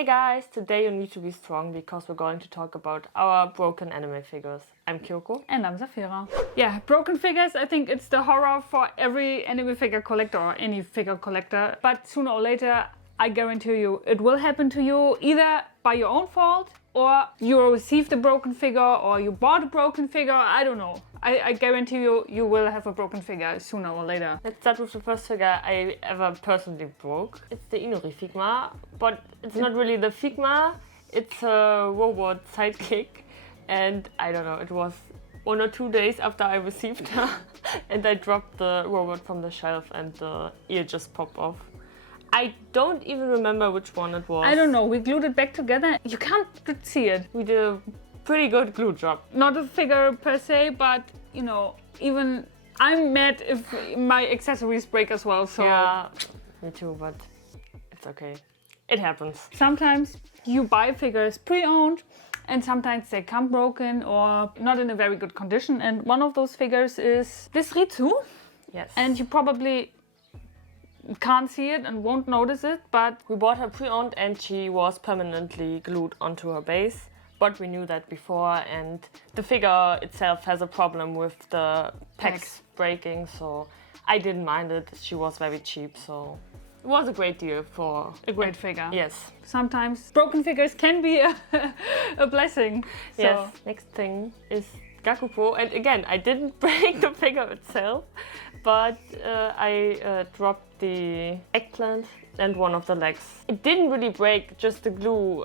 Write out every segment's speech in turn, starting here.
Hey guys, today you need to be strong because we're going to talk about our broken anime figures. I'm Kyoko. And I'm Zafira. Yeah, broken figures, I think it's the horror for every anime figure collector or any figure collector. But sooner or later, I guarantee you, it will happen to you either by your own fault or you received a broken figure or you bought a broken figure, I don't know. I guarantee you, you will have a broken figure sooner or later. Let's start with the first figure I ever personally broke. It's the Inuri Figma, but it's not really the Figma, it's a robot sidekick. And I don't know, it was 1 or 2 days after I received her and I dropped the robot from the shelf and the ear just popped off. I don't even remember which one it was. I don't know, we glued it back together. You can't see it. We did a pretty good glue job. Not a figure per se, but you know, even I'm mad if my accessories break as well, so... Yeah, me too, but it's okay. It happens. Sometimes you buy figures pre-owned and sometimes they come broken or not in a very good condition, and one of those figures is this Ritsu. Yes. And you probably can't see it and won't notice it, but we bought her pre-owned and she was permanently glued onto her base. But we knew that before, and the figure itself has a problem with the pegs breaking, so I didn't mind it. She was very cheap, so it was a great deal for a great figure. Yes. Sometimes broken figures can be a blessing. So. Yes. Next thing is gakupu, and again, I didn't break the figure itself, but I dropped the eggplant and one of the legs. It didn't really break, just the glue,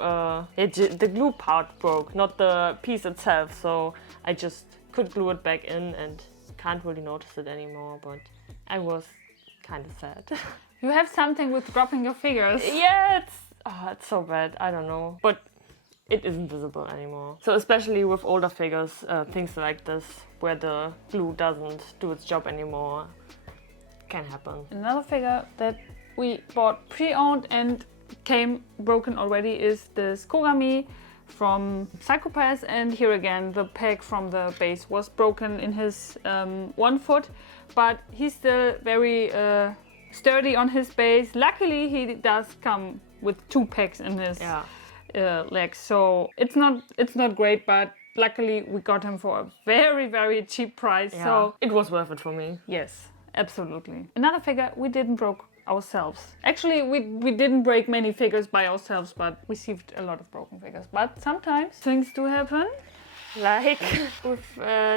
the glue part broke, not the piece itself, so I just could glue it back in and can't really notice it anymore, but I was kind of sad. You have something with dropping your figures. Yeah, it's so bad, I don't know, but it isn't visible anymore. So especially with older figures, things like this, where the glue doesn't do its job anymore, can happen. Another figure that we bought pre-owned and came broken already is this kogami from Psychopath, and here again the peg from the base was broken in his 1 foot, but he's still very sturdy on his base. Luckily he does come with 2 pegs in his legs, so it's not great, but luckily we got him for a very, very cheap price. Yeah. So it was worth it for me. Yes, absolutely. Another figure we didn't broke ourselves. Actually, we didn't break many figures by ourselves, but we received a lot of broken figures. But sometimes things do happen. Like with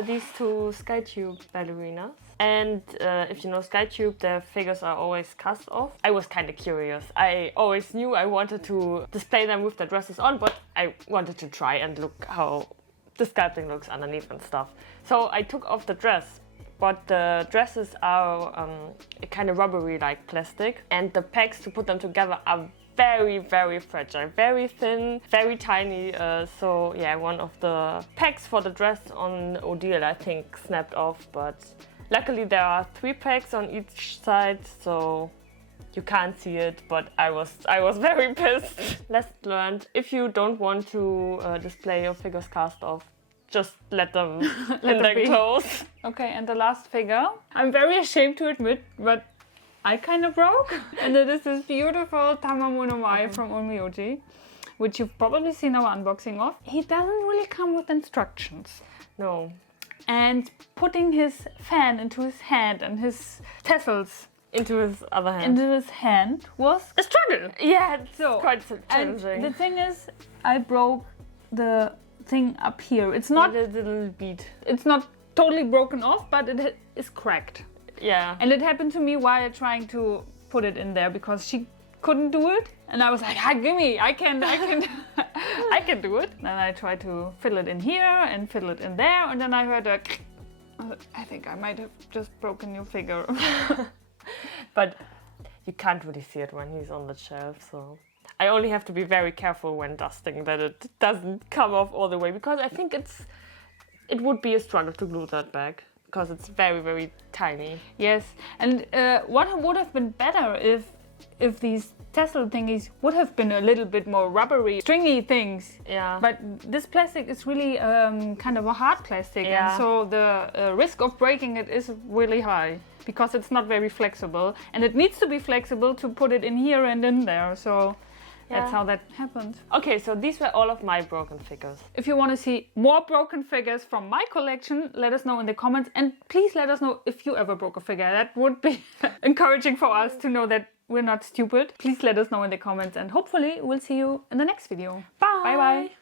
these 2 SkyTube ballerinas. And if you know SkyTube, their figures are always cast off. I was kind of curious. I always knew I wanted to display them with their dresses on, but I wanted to try and look how the sculpting looks underneath and stuff. So I took off the dress. But the dresses are kind of rubbery like plastic, and the pegs to put them together are very, very fragile, very thin, very tiny. So yeah, one of the pegs for the dress on Odile I think snapped off, but luckily there are 3 pegs on each side, so you can't see it, but I was very pissed. Lesson learned: if you don't want to display your figures cast off, just let them in their clothes. Okay, and the last figure, I'm very ashamed to admit, but I kind of broke. And it is this beautiful tama monomail from Onmyoji, which you've probably seen our unboxing of. He doesn't really come with instructions. No. And putting his fan into his hand and his tassels into his other hand. Into his hand was a struggle. Yeah, it's quite challenging. And the thing is, I broke the thing up here. It's not a little bead. It's not totally broken off, but it is cracked. Yeah. And it happened to me while trying to put it in there because she couldn't do it, and I was like, gimme, I can I can do it. Then I tried to fiddle it in here and fiddle it in there, and then I heard I think I might have just broken your figure. But you can't really see it when he's on the shelf, so I only have to be very careful when dusting that it doesn't come off all the way, because I think it would be a struggle to glue that back because it's very, very tiny. Yes, and what would have been better if these tassel thingies would have been a little bit more rubbery, stringy things. Yeah. But this plastic is really kind of a hard plastic, and so the risk of breaking it is really high because it's not very flexible, and it needs to be flexible to put it in here and in there. So That's how that happened. Okay, so these were all of my broken figures. If you want to see more broken figures from my collection, let us know in the comments. And please let us know if you ever broke a figure. That would be encouraging for us to know that we're not stupid. Please let us know in the comments, and hopefully we'll see you in the next video. Bye! Bye bye!